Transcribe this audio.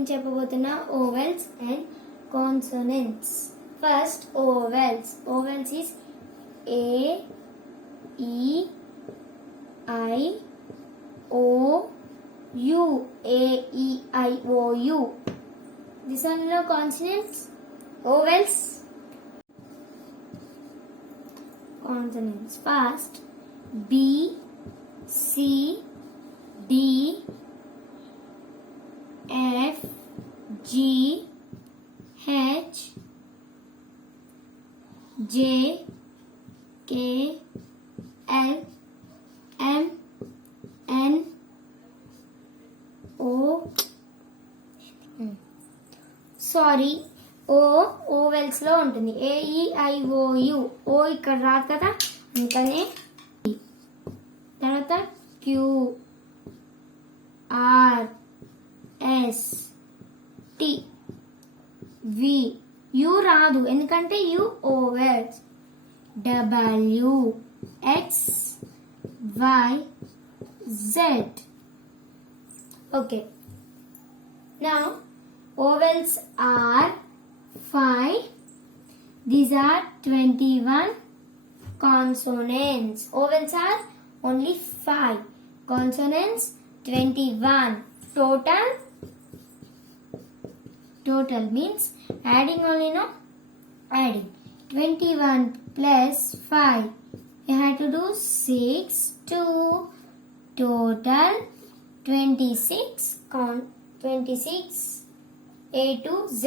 నేను చెప్పబోతున్నా vowels and consonants. First vowels. Vowels is A, E, I, O, U. A, E, I, O, U. These are no consonants. Vowels. Consonants. First B, C, D, F, G, H, J, K, L, M, N, O. Sorry vowels లో ఉంటుంది AEIOU. ఓ ఇక్కడ రాదు కదా, అందుకనే తర్వాత Q, R, S, T, V. U రాదు ఎందుకంటే U vowels. W, X, Y, Z. Okay. Now vowels are 5. These are 21 consonants. Vowels are only 5. Consonants 21. Total means adding only, no? Adding. 21 plus 5. You have to do 6, 2. Total 26. 26. A to Z.